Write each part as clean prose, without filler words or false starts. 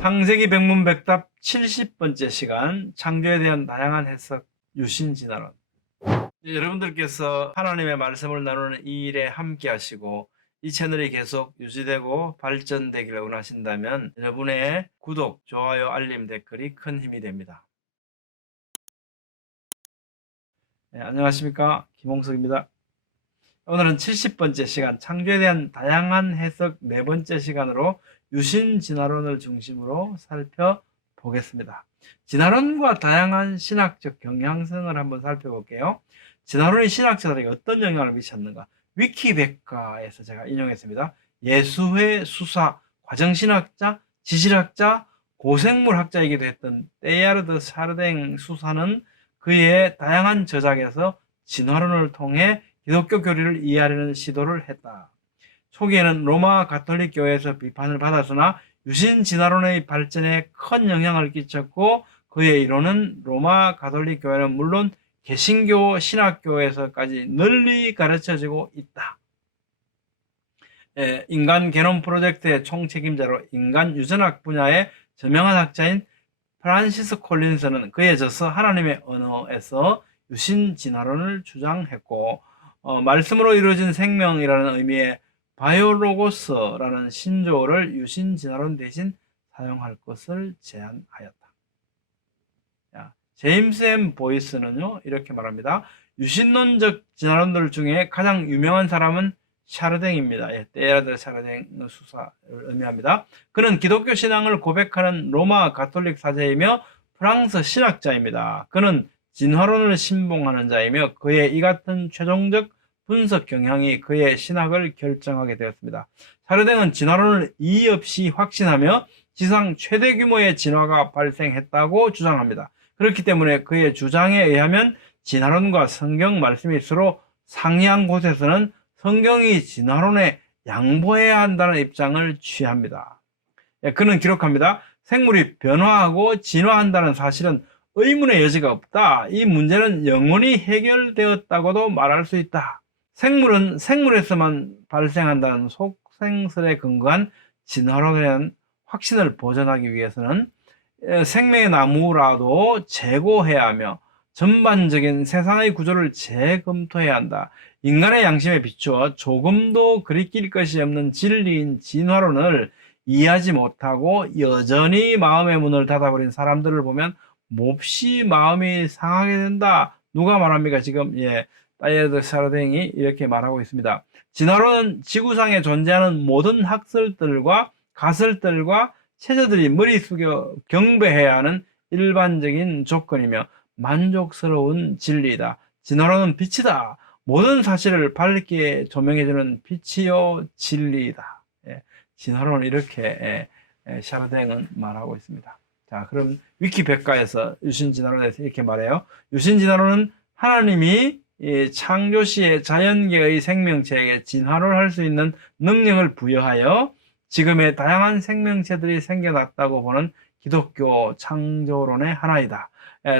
창세기 백문백답 70번째 시간, 창조에 대한 다양한 해석, 유신진화론. 여러분들께서 하나님의 말씀을 나누는 이 일에 함께 하시고 이 채널이 계속 유지되고 발전되기를 원하신다면 여러분의 구독, 좋아요, 알림, 댓글이 큰 힘이 됩니다. 안녕하십니까, 김홍석입니다. 오늘은 70번째 시간, 창조에 대한 다양한 해석 4번째 시간으로 유신진화론을 중심으로 살펴보겠습니다. 진화론과 다양한 신학적 경향성을 한번 살펴볼게요. 진화론이 신학자들에게 어떤 영향을 미쳤는가? 위키백과에서 제가 인용했습니다. 예수회 수사, 과정신학자, 지질학자, 고생물학자이기도 했던 테일하드 샤르댕 수사는 그의 다양한 저작에서 진화론을 통해 기독교 교리를 이해하려는 시도를 했다. 초기에는 로마 가톨릭 교회에서 비판을 받았으나 유신 진화론의 발전에 큰 영향을 끼쳤고 그의 이론은 로마 가톨릭 교회는 물론 개신교 신학교에서까지 널리 가르쳐지고 있다. 인간 게놈 프로젝트의 총책임자로 인간 유전학 분야의 저명한 학자인 프란시스 콜린스는 그의 저서 하나님의 언어에서 유신 진화론을 주장했고 말씀으로 이루어진 생명이라는 의미의 바이오로고스라는 신조어를 유신 진화론 대신 사용할 것을 제안하였다. 제임스 M 보이스는요, 이렇게 말합니다. 유신론적 진화론들 중에 가장 유명한 사람은 샤르댕입니다. 테일하드 샤르댕 수사를 의미합니다. 그는 기독교 신앙을 고백하는 로마 가톨릭 사제이며 프랑스 신학자입니다. 그는 진화론을 신봉하는 자이며 그의 이 같은 최종적 분석 경향이 그의 신학을 결정하게 되었습니다. 샤르댕은 진화론을 이의 없이 확신하며 지상 최대 규모의 진화가 발생했다고 주장합니다. 그렇기 때문에 그의 주장에 의하면 진화론과 성경 말씀이 서로 상이한 곳에서는 성경이 진화론에 양보해야 한다는 입장을 취합니다. 그는 기록합니다. 생물이 변화하고 진화한다는 사실은 의문의 여지가 없다. 이 문제는 영원히 해결되었다고도 말할 수 있다. 생물은 생물에서만 발생한다는 속생설에 근거한 진화론에 대한 확신을 보존하기 위해서는 생명의 나무라도 재고해야 하며 전반적인 세상의 구조를 재검토해야 한다. 인간의 양심에 비추어 조금도 그리낄 것이 없는 진리인 진화론을 이해하지 못하고 여전히 마음의 문을 닫아버린 사람들을 보면 몹시 마음이 상하게 된다. 누가 말합니까? 지금 테일하드 샤르댕이 이렇게 말하고 있습니다. 진화론은 지구상에 존재하는 모든 학설들과 가설들과 체제들이 머리 숙여 경배해야 하는 일반적인 조건이며 만족스러운 진리이다. 진화론은 빛이다. 모든 사실을 밝게 조명해주는 빛이요 진리이다. 진화론은 이렇게 샤르댕은 말하고 있습니다. 자, 그럼 위키백과에서 유신진화론에 대해서 이렇게 말해요. 유신진화론은 하나님이 창조시의 자연계의 생명체에게 진화를 할 수 있는 능력을 부여하여 지금의 다양한 생명체들이 생겨났다고 보는 기독교 창조론의 하나이다.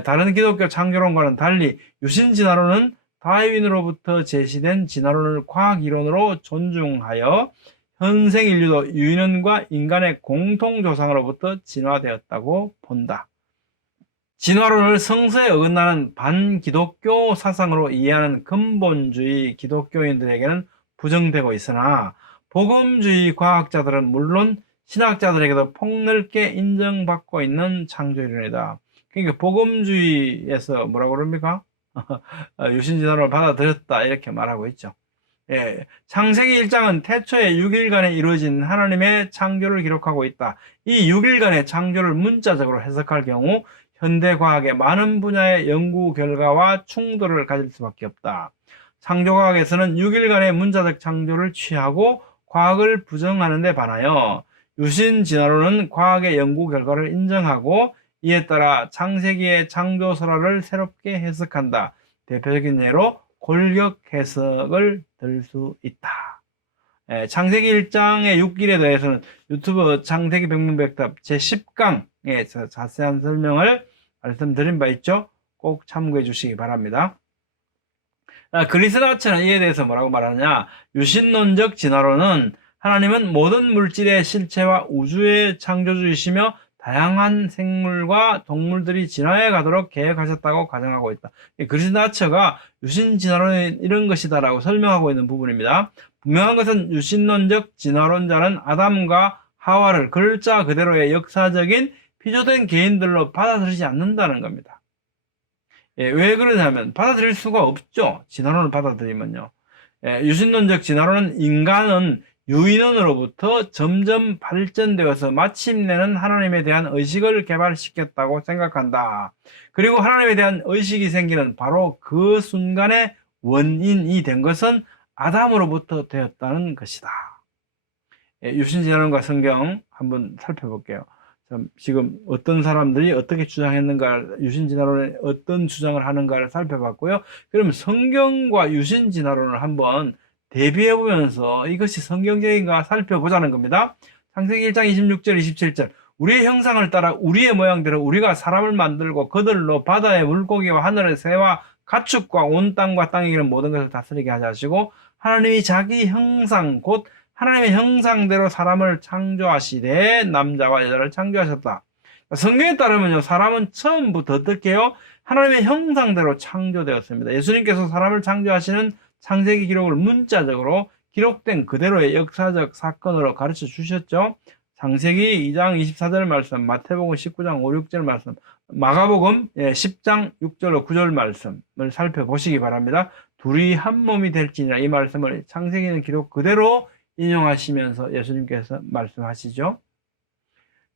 다른 기독교 창조론과는 달리 유신진화론은 다윈으로부터 제시된 진화론을 과학이론으로 존중하여 현생 인류도 유인원과 인간의 공통조상으로부터 진화되었다고 본다. 진화론을 성서에 어긋나는 반기독교 사상으로 이해하는 근본주의 기독교인들에게는 부정되고 있으나 복음주의 과학자들은 물론 신학자들에게도 폭넓게 인정받고 있는 창조이론이다. 그러니까 복음주의에서 뭐라고 그럽니까? 유신진화론을 받아들였다 이렇게 말하고 있죠. 창세기 1장은 태초에 6일간에 이루어진 하나님의 창조를 기록하고 있다. 이 6일간의 창조를 문자적으로 해석할 경우 현대과학의 많은 분야의 연구 결과와 충돌을 가질 수밖에 없다. 창조과학에서는 6일간의 문자적 창조를 취하고 과학을 부정하는 데 반하여 유신진화론은 과학의 연구 결과를 인정하고 이에 따라 창세기의 창조설화를 새롭게 해석한다. 대표적인 예로 골격 해석을 들 수 있다. 창세기 1장의 6일에 대해서는 유튜브 창세기 백문백답 제10강에 자세한 설명을 말씀드린 바 있죠. 꼭 참고해 주시기 바랍니다. 그리스나츠는 이에 대해서 뭐라고 말하느냐? 유신론적 진화론은 하나님은 모든 물질의 실체와 우주의 창조주이시며 다양한 생물과 동물들이 진화해 가도록 계획하셨다고 가정하고 있다. 그리스나처가 유신 진화론은 이런 것이다라고 설명하고 있는 부분입니다. 분명한 것은 유신론적 진화론자는 아담과 하와를 글자 그대로의 역사적인 피조된 개인들로 받아들이지 않는다는 겁니다. 왜 그러냐면 받아들일 수가 없죠. 진화론을 받아들이면요. 유신론적 진화론은 인간은 유인원으로부터 점점 발전되어서 마침내는 하나님에 대한 의식을 개발시켰다고 생각한다. 그리고 하나님에 대한 의식이 생기는 바로 그 순간의 원인이 된 것은 아담으로부터 되었다는 것이다. 유신진화론과 성경 한번 살펴볼게요. 지금 어떤 사람들이 어떻게 주장했는가, 유신진화론에 어떤 주장을 하는가를 살펴봤고요. 그럼 성경과 유신진화론을 한번 대비해 보면서 이것이 성경적인가 살펴보자는 겁니다. 창세기 1장 26절 27절 우리의 형상을 따라 우리의 모양대로 우리가 사람을 만들고 그들로 바다의 물고기와 하늘의 새와 가축과 온 땅과 땅에 있는 모든 것을 다스리게 하자 하시고, 하나님이 자기 형상 곧 하나님의 형상대로 사람을 창조하시되 남자와 여자를 창조하셨다. 성경에 따르면요, 사람은 처음부터 어떻게 해요? 하나님의 형상대로 창조되었습니다. 예수님께서 사람을 창조하시는 창세기 기록을 문자적으로 기록된 그대로의 역사적 사건으로 가르쳐 주셨죠. 창세기 2장 24절 말씀, 마태복음 19장 5, 6절 말씀, 마가복음 10장 6절로 9절 말씀을 살펴보시기 바랍니다. 둘이 한 몸이 될지니라, 이 말씀을 창세기는 기록 그대로 인용하시면서 예수님께서 말씀하시죠.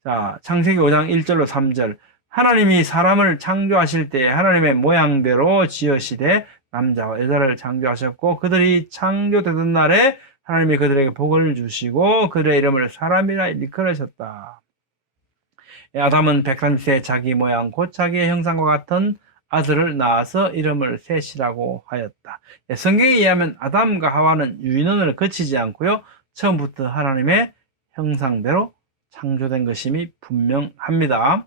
자, 창세기 5장 1절로 3절 하나님이 사람을 창조하실 때 하나님의 모양대로 지으시되 남자와 여자를 창조하셨고, 그들이 창조되던 날에 하나님이 그들에게 복을 주시고 그들의 이름을 사람이라 일컬으셨다. 아담은 130세 자기 모양 곧 자기의 형상과 같은 아들을 낳아서 이름을 셋이라고 하였다. 성경에 의하면 아담과 하와는 유인원을 거치지 않고요, 처음부터 하나님의 형상대로 창조된 것임이 분명합니다.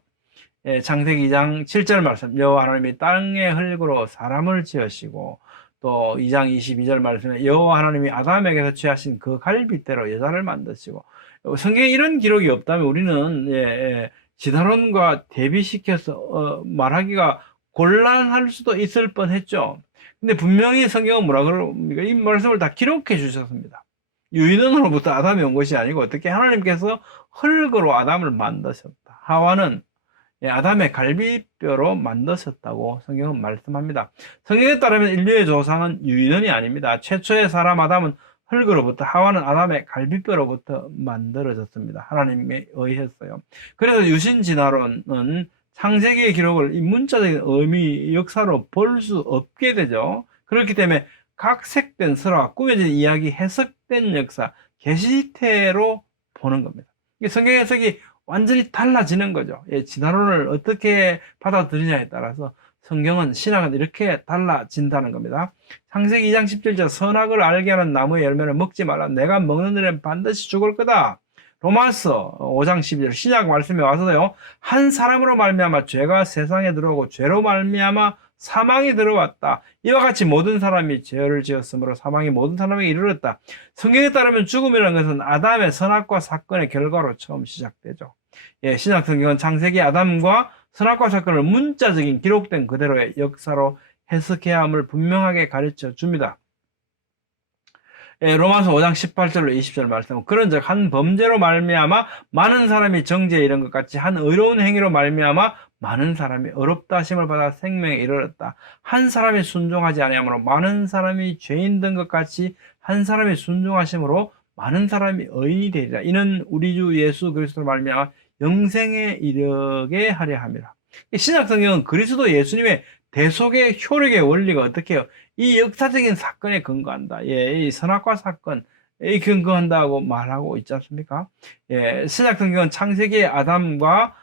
창세기 2장 7절 말씀, 여호와 하나님이 땅의 흙으로 사람을 지으시고, 또 2장 22절 말씀에 여호와 하나님이 아담에게서 취하신 그 갈빗대로 여자를 만드시고. 성경에 이런 기록이 없다면 우리는 진화론과 대비시켜서 말하기가 곤란할 수도 있을 뻔했죠. 근데 분명히 성경은 뭐라 그럽니까? 이 말씀을 다 기록해 주셨습니다. 유인원으로부터 아담이 온 것이 아니고 어떻게 하나님께서 흙으로 아담을 만드셨다. 하와는 아담의 갈비뼈로 만드셨다고 성경은 말씀합니다. 성경에 따르면 인류의 조상은 유인원이 아닙니다. 최초의 사람 아담은 흙으로부터, 하와는 아담의 갈비뼈로부터 만들어졌습니다. 하나님에 의했어요. 그래서 유신진화론은 창세기의 기록을 이 문자적인 의미, 역사로 볼 수 없게 되죠. 그렇기 때문에 각색된 설화, 꾸며진 이야기, 해석된 역사, 계시태로 보는 겁니다. 성경 해석이 완전히 달라지는 거죠. 진화론을 어떻게 받아들이냐에 따라서 성경은, 신학은 이렇게 달라진다는 겁니다. 창세기 2장 17절 선악을 알게 하는 나무의 열매를 먹지 말라. 내가 먹는 일은 반드시 죽을 거다. 로마서 5장 12절 신약 말씀에 와서요, 한 사람으로 말미암아 죄가 세상에 들어오고 죄로 말미암아 사망이 들어왔다. 이와 같이 모든 사람이 죄를 지었으므로 사망이 모든 사람에게 이르렀다. 성경에 따르면 죽음이라는 것은 아담의 선악과 사건의 결과로 처음 시작되죠. 신약 성경은 창세기 아담과 선악과 사건을 문자적인 기록된 그대로의 역사로 해석해야 함을 분명하게 가르쳐 줍니다. 로마서 5장 18절로 20절 말씀, 그런즉 한 범죄로 말미암아 많은 사람이 정죄에 이른 것 같이 한 의로운 행위로 말미암아 많은 사람이 의롭다 하심을 받아 생명에 이르렀다. 한 사람이 순종하지 아니하므로 많은 사람이 죄인 된 것 같이 한 사람이 순종하심으로 많은 사람이 의인이 되리라. 이는 우리 주 예수 그리스도로 말미암아 영생에 이르게 하려 함이라. 신약 성경은 그리스도 예수님의 대속의 효력의 원리가 어떻게 해요? 이 역사적인 사건에 근거한다. 이 선악과 사건에 근거한다고 말하고 있지 않습니까? 신약 성경은 창세기의 아담과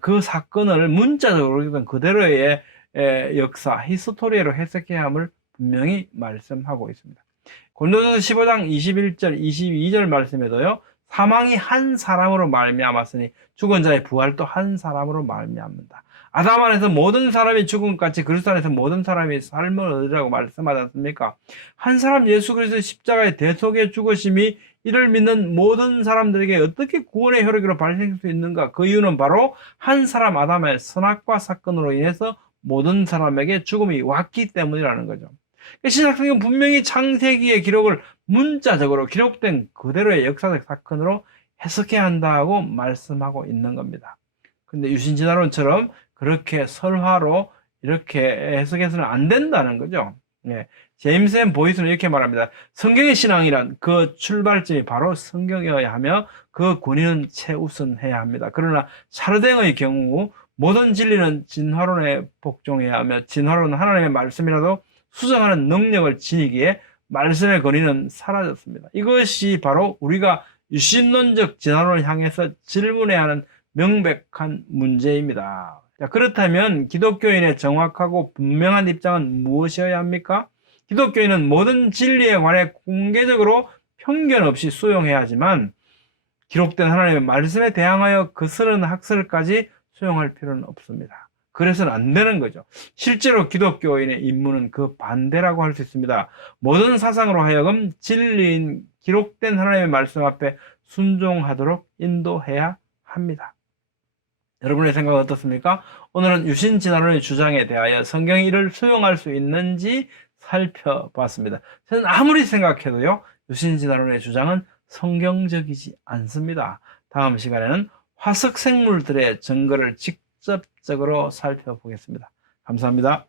그 사건을 문자적으로 그대로의 역사, 히스토리로 해석해야 함을 분명히 말씀하고 있습니다. 고린도전서 15장 21절, 22절 말씀에도요, 사망이 한 사람으로 말미암았으니 죽은 자의 부활도 한 사람으로 말미암는다. 아담 안에서 모든 사람이 죽은 것 같이 그리스도 안에서 모든 사람이 삶을 얻으라고 말씀하지 않습니까? 한 사람 예수 그리스도의 십자가의 대속의 죽으심이 이를 믿는 모든 사람들에게 어떻게 구원의 효력으로 발생할 수 있는가? 그 이유는 바로 한 사람 아담의 선악과 사건으로 인해서 모든 사람에게 죽음이 왔기 때문이라는 거죠. 신약성경 분명히 창세기의 기록을 문자적으로 기록된 그대로의 역사적 사건으로 해석해야 한다고 말씀하고 있는 겁니다. 근데 유신진화론처럼 그렇게 설화로 이렇게 해석해서는 안 된다는 거죠. 예. 제임스 앤 보이스는 이렇게 말합니다. 성경의 신앙이란 그 출발점이 바로 성경이어야 하며 그 권위는 최우선해야 합니다. 그러나 샤르댕의 경우 모든 진리는 진화론에 복종해야 하며 진화론은 하나님의 말씀이라도 수정하는 능력을 지니기에 말씀의 권위는 사라졌습니다. 이것이 바로 우리가 유신론적 진화론을 향해서 질문해야 하는 명백한 문제입니다. 자, 그렇다면 기독교인의 정확하고 분명한 입장은 무엇이어야 합니까? 기독교인은 모든 진리에 관해 공개적으로 편견 없이 수용해야 하지만 기록된 하나님의 말씀에 대항하여 거스르는 학설까지 수용할 필요는 없습니다. 그래서는 안 되는 거죠. 실제로 기독교인의 임무는 그 반대라고 할 수 있습니다. 모든 사상으로 하여금 진리인 기록된 하나님의 말씀 앞에 순종하도록 인도해야 합니다. 여러분의 생각은 어떻습니까? 오늘은 유신진화론의 주장에 대하여 성경이 이를 수용할 수 있는지 살펴봤습니다. 저는 아무리 생각해도요, 유신진화론의 주장은 성경적이지 않습니다. 다음 시간에는 화석생물들의 증거를 직접적으로 살펴보겠습니다. 감사합니다.